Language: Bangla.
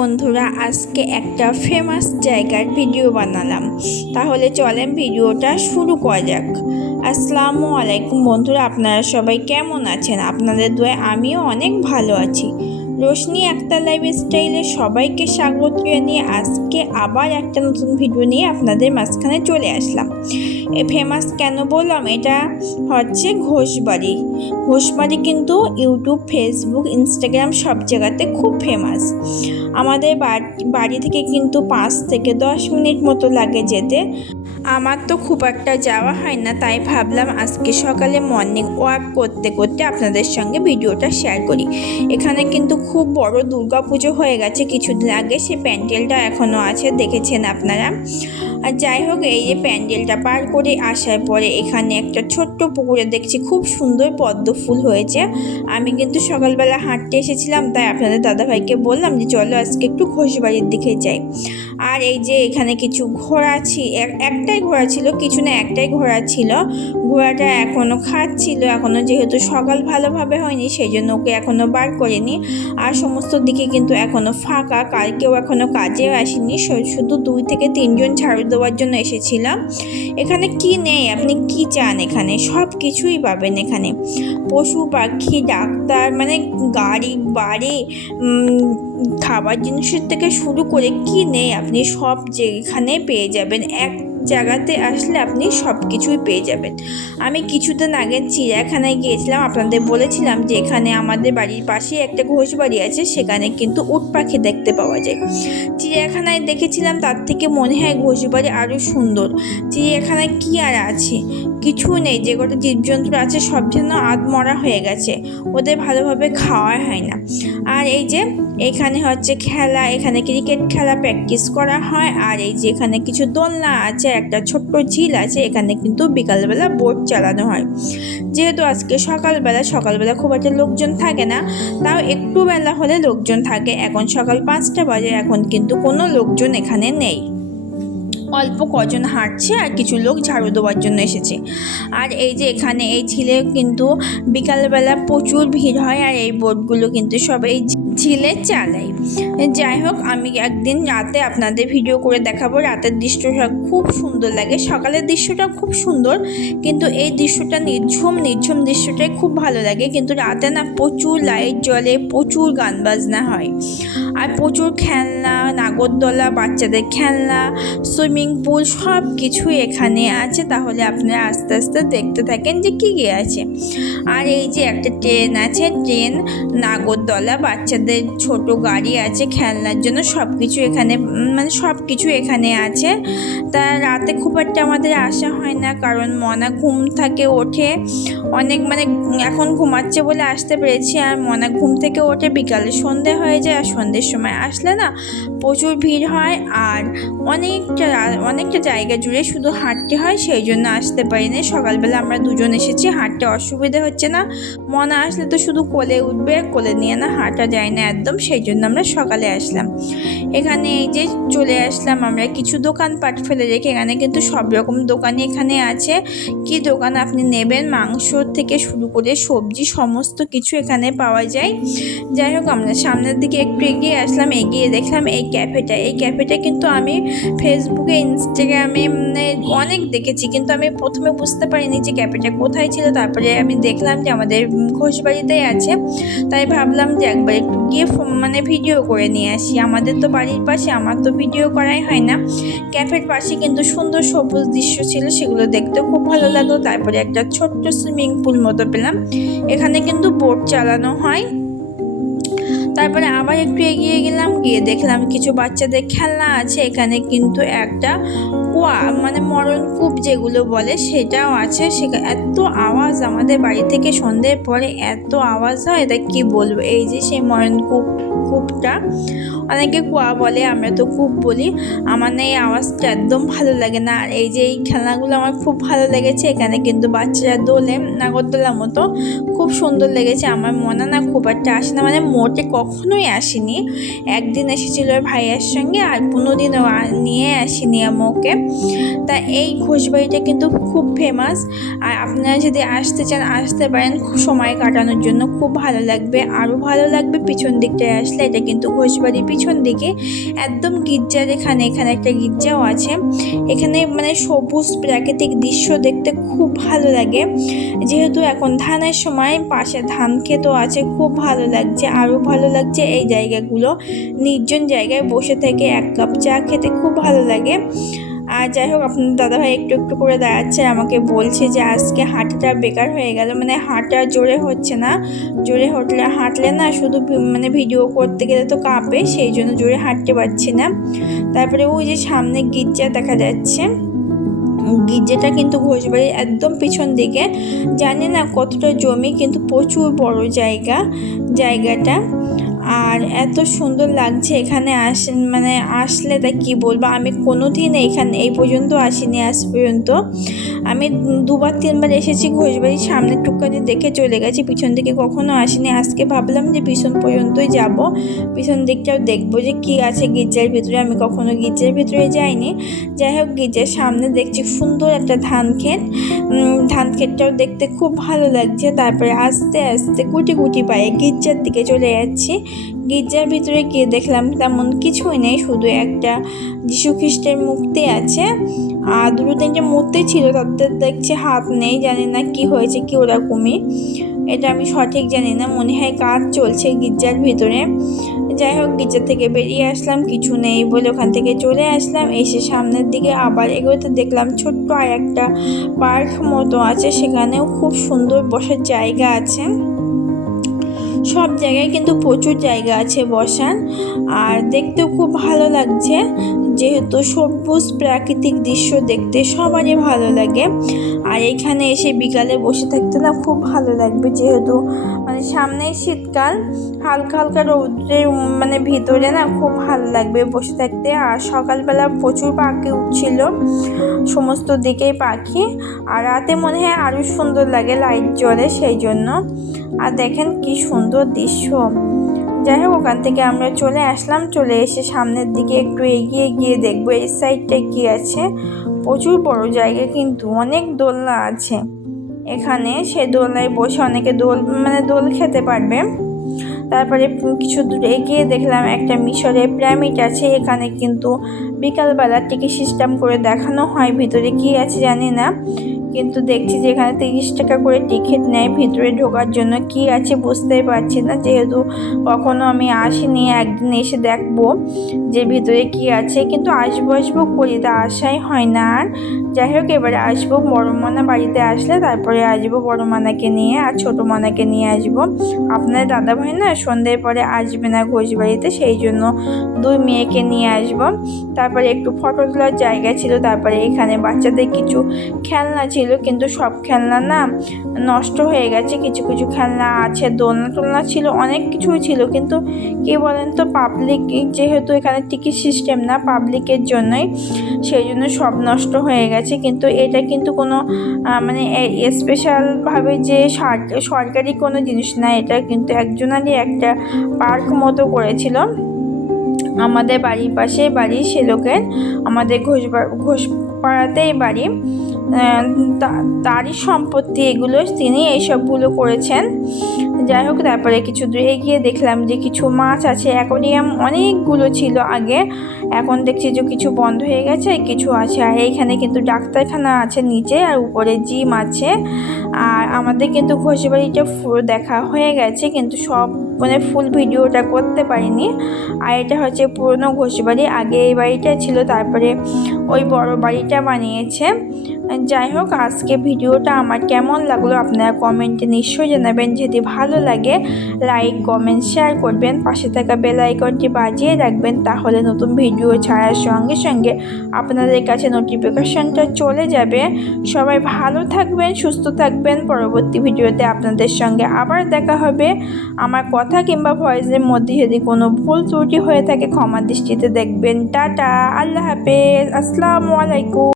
বন্ধুরা, আজকে একটা ফেমাস জায়গার ভিডিও বানালাম। তাহলে চলেন ভিডিওটা শুরু করা যাক। আসসালামু আলাইকুম বন্ধুরা, আপনারা সবাই কেমন আছেন? আপনাদের দোয়ে আমিও অনেক ভালো আছি। রোশনি একটা লাইফ স্টাইলে সবাইকে স্বাগত জানিয়ে আজকে আবার একটা নতুন ভিডিও নিয়ে আপনাদের মাঝখানে চলে আসলাম। এ ফেমাস কেন বললাম? এটা হচ্ছে ঘোষবাড়ি। ঘোষবাড়ি কিন্তু ইউটিউব ফেসবুক ইনস্টাগ্রাম সব জায়গাতে খুব ফেমাস আমাদের বাড়ি থেকে কিন্তু পাঁচ থেকে দশ মিনিট মতো লাগে যেতে। আমার তো খুব একটা যাওয়া হয় না, তাই ভাবলাম আজকে সকালে মর্নিং ওয়াক করতে করতে আপনাদের সঙ্গে ভিডিওটা শেয়ার করি। এখানে কিন্তু খুব বড় দুর্গা পুজো হয়ে গেছে কিছুদিন আগে, সে প্যান্ডেলটা এখনও আছে, দেখেছেন আপনারা? আর যাই হোক, এই যে প্যান্ডেলটা পার করে আসার পরে এখানে একটা ছোট্ট পুকুরে দেখছি খুব সুন্দর পদ্ম ফুল হয়েছে। আমি কিন্তু সকালবেলা হাঁটতে এসেছিলাম, তাই আপনাদের দাদাভাইকে বললাম যে, চলো আজকে একটু ঘোষবাড়ির দিকে যাই। আর এই যে এখানে কিছু ঘোড়া ছিল এক- একটাই ঘোড়া ছিল, কিছু না একটাই ঘোড়া ছিল। ঘোড়াটা এখনও খাচ্ছিল এখনও যেহেতু সকাল ভালোভাবে হয়নি সেই জন্য ওকে এখনও বার করেনি। আর সমস্ত দিকে কিন্তু এখনও ফাঁকা, কাল কেউ এখনও কাজেও আসেনি শুধু দুই থেকে তিনজন ঝাড়ু দেওয়ার জন্য এসেছিলাম। এখানে কি নেই? আপনি কি চান এখানে? সব কিছুই পাবেন এখানে। পশু পাখি, ডাক্তার মানে গাড়ি, বাড়ি খাবার জিনিসের থেকে শুরু করে কি নেই? আপনি সব যেখানে পেয়ে যাবেন। এক জায়গাতে আসলে আপনি সব কিছুই পেয়ে যাবেন। আমি কিছুদিন আগে চিড়িয়াখানায় গিয়েছিলাম, আপনাদের বলেছিলাম যে এখানে আমাদের বাড়ির পাশেই একটা ঘোষ বাড়ি আছে, সেখানে কিন্তু উট পাখি দেখতে পাওয়া যায়। চিড়িয়াখানায় দেখেছিলাম তার থেকে মনে হয় ঘোষ বাড়ি আরও সুন্দর। চিড়িয়াখানায় কী আর আছে? কিছু নেই, যে কটা জীবজন্তু আছে সব যেন আধমরা হয়ে গেছে, ওদের ভালোভাবে খাওয়া হয় না। আর এই যে, এখানে হচ্ছে খেলা, এখানে ক্রিকেট খেলা প্র্যাকটিস করা হয়, আর এই যে এখানে কিছু দোলনা আছে, একটা ছোট্ট ঝিল আছে, এখানে কিন্তু বিকালবেলা বোট চালানো হয়। যেহেতু আজকে সকালবেলা সকালবেলা খুব একটা লোকজন থাকে না, তাও একটু বেলা হলে লোকজন থাকে। এখন সকাল পাঁচটা বাজে, এখন কিন্তু কোনো লোকজন এখানে নেই। অল্প কজন হাঁটছে আর কিছু লোক ঝাড়ু দেওয়ার জন্য এসেছে। আর এই যে এখানে এই ঝিলে কিন্তু বিকালবেলা প্রচুর ভিড় হয় আর এই বোটগুলো কিন্তু সব এই ঝিলে চালাই। যাই হোক, আমি একদিন রাতে আপনাদের ভিডিও করে দেখাবো। রাতের দৃশ্যটা খুব সুন্দর লাগে। সকালের দৃশ্যটা খুব সুন্দর, কিন্তু এই দৃশ্যটা নির্ঝুম নির্ঝুম দৃশ্যটাই খুব ভালো লাগে। কিন্তু রাতে না প্রচুর লাইট জ্বলে, প্রচুর গান বাজনা হয়। আর প্রচুর খেলনা, নাগরদোলা, বাচ্চাদের খেলনা সুইমিং পুল সব কিছুই এখানে আছে। তাহলে আপনারা আস্তে আস্তে দেখতে থাকেন যে কী কী আছে। আর এই যে একটা ট্রেন আছে ট্রেন নাগরদোলা, বাচ্চাদের ছোট গাড়ি আছে খেলনার জন্য সব কিছু এখানে মানে সব কিছু এখানে আছে। তা রাতে খুব একটা আমাদের আসা হয় না কারণ মনা ঘুম থাকে ওঠে। অনেক মানে এখন ঘুমাচ্ছে বলে আসতে পেরেছি। আর মনা ঘুম থেকে ওঠে বিকালে সন্ধে হয়ে যায় আর সন্ধ্যের সময় আসলে না প্রচুর ভিড় হয় আর অনেকটা অনেকটা জায়গা জুড়ে শুধু হাঁটতে হয়, সেই জন্য আসতে পারি না। সকালবেলা আমরা দুজন এসেছি, হাঁটতে অসুবিধে হচ্ছে না। মনে আসলে তো শুধু কোলে উঠবে, কোলে নিয়ে না হাঁটা যায় না একদম, সেই জন্য আমরা সকালে আসলাম। এখানে এই যে চলে আসলাম আমরা, কিছু দোকান পাট ফেলে রেখে, এখানে কিন্তু সব রকম দোকানই এখানে আছে। কি দোকান আপনি নেবেন, মাংস থেকে শুরু করে সবজি, সমস্ত কিছু এখানে পাওয়া যায়। যাই হোক, আমরা সামনের দিকে একটু এগিয়ে আসলাম, এগিয়ে দেখলাম এই ক্যাফেটা, এই ক্যাফেটা কিন্তু আমি ফেসবুকে ইনস্টাগ্রামে অনেক দেখেছি। কিন্তু আমি প্রথমে বুঝতে পারিনি যে ক্যাফেটা কোথায় ছিল। তারপরে আমি দেখলাম যে আমাদের ঘোষবাড়িতেই আছে। তাই ভাবলাম যে একবার একটু গিয়ে মানে ভিডিও করে নিয়ে আসি। আমাদের তো বাড়ির পাশে, আমার তো ভিডিও করাই হয় না। ক্যাফের পাশে কিন্তু সুন্দর সবুজ দৃশ্য ছিল, সেগুলো দেখতেও খুব ভালো লাগল। তারপরে একটা ছোট্ট সুইমিং পুল মতো পেলাম। এখানে কিন্তু বোট চালানো হয়। তারপরে আবার একটু এগিয়ে গেলাম, গিয়ে দেখলাম কিছু বাচ্চাদের খেলনা আছে, এখানে কিন্তু একটা কুয়া মানে মরণ কূপ যেগুলো বলে সেটাও আছে। সে এত আওয়াজ আমাদের বাড়ি থেকে সন্ধ্যের পরে এত আওয়াজ হয়, এটা কি বলব? এই যে সেই মরণ কূপ। কূপটা অনেকে কুয়া বলে, আমরা তো কূপ বলি। আমার না এই আওয়াজটা একদম ভালো লাগে না। আর এই যে এই খেলনাগুলো আমার খুব ভালো লেগেছে। এখানে কিন্তু বাচ্চারা দোলে নাগরদোলার মতো খুব সুন্দর লেগেছে। আমার মনে না খুব একটা আসে না। মানে মোটে কখনোই আসেনি। একদিন এসেছিল ভাইয়ের সঙ্গে আর কোনোদিনও নিয়ে আসিনি আমি ওকে। তা এই ঘোষবাড়িটা কিন্তু খুব ফেমাস আর আপনারা যদি আসতে চান, আসতে পারেন। সময় কাটানোর জন্য খুব ভালো লাগবে। আরও ভালো লাগবে, পিছন দিকটায় আসলে এটা কিন্তু ঘোষবাড়ির পিছন দিকে একদম গির্জার এখানে এখানে একটা গির্জাও আছে। এখানে মানে সবুজ প্রাকৃতিক দৃশ্য দেখতে খুব ভালো লাগে। যেহেতু এখন ধানের সময়, পাশে ধান ক্ষেতও আছে, খুব ভালো লাগছে। আরও ভালো লাগছে এই জায়গাগুলো। নির্জন জায়গায় বসে থেকে এক কাপ চা খেতে খুব ভালো লাগে। আর যাই হোক, আপনার দাদাভাই একটু একটু করে দাঁড়াচ্ছে আমাকে বলছে যে আজকে হাঁটাটা বেকার হয়ে গেল। মানে হাঁটা জোরে হচ্ছে না, জোরে হাঁটলে হাঁটলে না শুধু মানে ভিডিও করতে গেলে তো কাঁপে, সেই জন্য জোরে হাঁটতে পারছি না। তারপরে ওই যে সামনে গির্জা দেখা যাচ্ছে। গির্জাটা কিন্তু ঘোষবাড়ির একদম পিছন দিকে। জানি না কতটা জমি, কিন্তু প্রচুর বড় জায়গা, জায়গাটা। আর এত সুন্দর লাগছে এখানে আস মানে আসলে তা কী বলব, আমি কোনো দিন এখানে এই পর্যন্ত আসিনি আজ পর্যন্ত। আমি দুবার, তিনবার এসেছি ঘোষবাড়ির সামনে টুকটানি দেখে চলে গেছি, পিছন দিকে কখনো আসিনি। আজকে ভাবলাম যে পিছন পর্যন্তই যাব, পিছন দিকটাও দেখব যে কি আছে গির্জার ভিতরে। আমি কখনো গির্জার ভিতরে যাইনি। যাই হোক, গির্জার সামনে দেখছি সুন্দর একটা ধান ক্ষেত। ধান ক্ষেতটাও দেখতে খুব ভালো লাগছে। তারপরে আস্তে আস্তে কুটি কুটি পায়ে গির্জার দিকে চলে যাচ্ছি। গির্জার ভিতরে গিয়ে দেখলাম তেমন কিছুই নেই, শুধু একটা খ্রিস্টের মূর্তি আছে। আর দুটো তিনটে মূর্তি ছিল তাদের দেখছে হাত নেই, জানি না কি হয়েছে কি ওরকমই। এটা আমি সঠিক জানি না, মনে হয় কাজ চলছে গির্জার ভিতরে। যাই হোক গির্জার থেকে বেরিয়ে আসলাম, কিছু নেই বলে ওখান থেকে চলে আসলাম। এসে সামনের দিকে আবার এগোতে দেখলাম ছোট্ট আর একটা পার্ক মতো আছে, সেখানেও খুব সুন্দর বসার জায়গা আছে। সব জায়গায় কিন্তু প্রচুর জায়গা আছে বসার। আর দেখতেও খুব ভালো লাগছে। যেহেতু সবুজ প্রাকৃতিক দৃশ্য দেখতে সবারই ভালো লাগে। আর এখানে এসে বিকালে বসে থাকতে না খুব ভালো লাগবে যেহেতু মানে সামনেই শীতকাল, হালকা হালকা রৌদ্রের মানে ভিতরে না খুব ভালো লাগবে বসে থাকতে। আর সকালবেলা প্রচুর পাখি উঠছিল, সমস্ত দিকেই পাখি। আর রাতে মনে হয় আরও সুন্দর লাগে লাইট জ্বলে সেই জন্য। আর দেখেন কি সুন্দর দৃশ্য। যাই হোক, ওখান থেকে আমরা চলে আসলাম। চলে এসে সামনের দিকে একটু এগিয়ে গিয়ে দেখব এই সাইডটা কি আছে। প্রচুর বড় জায়গা, কিন্তু অনেক দোলনা আছে। এখানে সে দোলনায় বসে অনেকে দোল মানে দোল খেতে পারবে। তারপরে কিছু দূর এগিয়ে দেখলাম একটা মিশরের প্যারামিড আছে। এখানে কিন্তু বিকালবেলা টিকিট সিস্টেম করে দেখানো হয়। ভিতরে কি আছে জানি না। কিন্তু দেখছি যে এখানে তিরিশ টাকা করে টিকিট নেয়, ভিতরে ঢোকার জন্য কি আছে বুঝতেই পারছি না। যেহেতু কখনো আমি আসিনি, একদিন এসে দেখব যে ভিতরে কি আছে। কিন্তু আসব আসব করি, তা আসাই হয় না। আর যাই হোক, এবারে আসব। বড় মানা বাড়িতে আসলে তারপরে আসব বড় মানাকে নিয়ে আর ছোটো মানাকে নিয়ে আসব। আপনার দাদা ভাই না সন্ধ্যের পরে আসবে না ঘোষ বাড়িতে সেই জন্য দুই মেয়েকে নিয়ে আসব। তারপরে একটু ফটো তোলার জায়গা ছিল, তারপরে এখানে বাচ্চাদের কিছু খেলনা ছিল কিন্তু সব খেলনা না নষ্ট হয়ে গেছে। কিছু কিছু খেলনা আছে, দোলনা টোলনা ছিল, অনেক কিছুই ছিল, কিন্তু কি বলেন তো পাবলিক যেহেতু এখানে টিকিট সিস্টেম না পাবলিকের জন্যই, সেই জন্য সব নষ্ট হয়ে গেছে। কিন্তু এটা কিন্তু কোনো মানে স্পেশালভাবে যে সরকারি কোনো জিনিস না, এটা কিন্তু একজনারই একটা পার্ক মতো করেছিল। আমাদের বাড়ির পাশে বাড়ি সে লোকের, আমাদের ঘোষ ঘোষ পাড়াতেই বাড়ি। তারই সম্পত্তি এগুলো তিনি এইসবগুলো করেছেন। যাই হোক, তারপরে কিছু দূরে এগিয়ে দেখলাম যে কিছু মাছ আছে। অ্যাকোরিয়াম অনেকগুলো ছিল আগে। এখন দেখছি যে কিছু বন্ধ হয়ে গেছে, কিছু আছে। আর এইখানে কিন্তু ডাক্তারখানা আছে নিচে, আর উপরে জিম আছে। আর আমাদের কিন্তু ঘষিবাড়িটা দেখা হয়ে গেছে, কিন্তু সব মানে ফুল ভিডিওটা করতে পারিনি। আর এটা হচ্ছে পুরনো ঘষিবাড়ি, আগে এই বাড়িটা ছিল, তারপরে ওই বড় বাড়িটা বানিয়েছে। যাই হোক আজকে ভিডিওটা আমার কেমন লাগল আপনারা কমেন্টে নিশ্চয়ই জানাবেন। যদি ভালো লাগে, লাইক, কমেন্ট, শেয়ার করবেন। পাশে থাকা বেল আইকনটি বাজিয়ে রাখবেন, তাহলে নতুন ভিডিও ছাড়ার সঙ্গে সঙ্গে আপনাদের কাছে নোটিফিকেশনটা চলে যাবে। সবাই ভালো থাকবেন, সুস্থ থাকবেন। পরবর্তী ভিডিওতে আপনাদের সঙ্গে আবার দেখা হবে। আমার কথা কিংবা ভয়েসের মধ্যে যদি কোনো ভুল ত্রুটি হয়ে থাকে, ক্ষমা দৃষ্টিতে দেখবেন। টাটা, আল্লাহ হাফেজ। আসসালামু আলাইকুম।